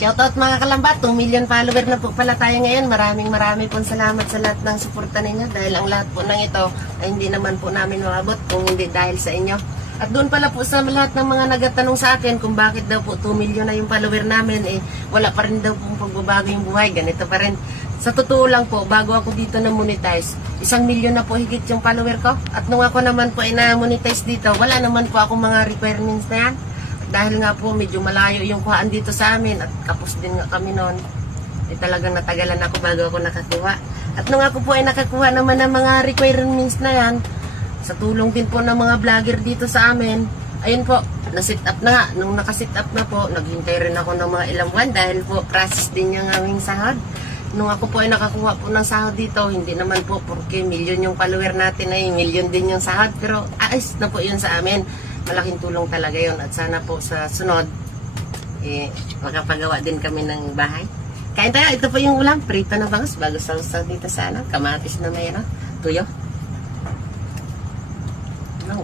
Shoutout mga kalambat, 2 million follower na po pala tayo ngayon. Maraming pong salamat sa lahat ng suporta ninyo dahil ang lahat po ng ito ay hindi naman po namin maabot kung hindi dahil sa inyo. At doon pala po sa lahat ng mga nagatanong sa akin kung bakit daw po 2 million na yung follower namin, wala pa rin daw pong pagbabago yung buhay, ganito pa rin. Sa totoo lang po, bago ako dito na monetize, 1 million na po higit yung follower ko. At nung ako naman po ay na-monetize dito, wala naman po akong mga requirements na yan. Dahil nga po medyo malayo yung kuhaan dito sa amin at kapos din nga kami noon. Talagang natagalan ako bago ako nakakuha. At nung ako po ay nakakuha naman ng mga requirements na yan, sa tulong din po ng mga vlogger dito sa amin, ayun po, na-sit up na nga. Nung naka-sit up na po, naghintay rin ako ng mga ilang buwan dahil po process din yung aming sahod. Nung ako po ay nakakuha po ng sahod dito, hindi naman po porque million yung follower natin ay million din yung sahod. Pero ayos na po yun sa amin. Malaking tulong talaga yun. At sana po sa sunod, makapagawa din kami ng bahay. Kain tayo. Ito po yung ulam. Prito na bangus. Bago sa dito sana. Kamatis na may tuyo. No.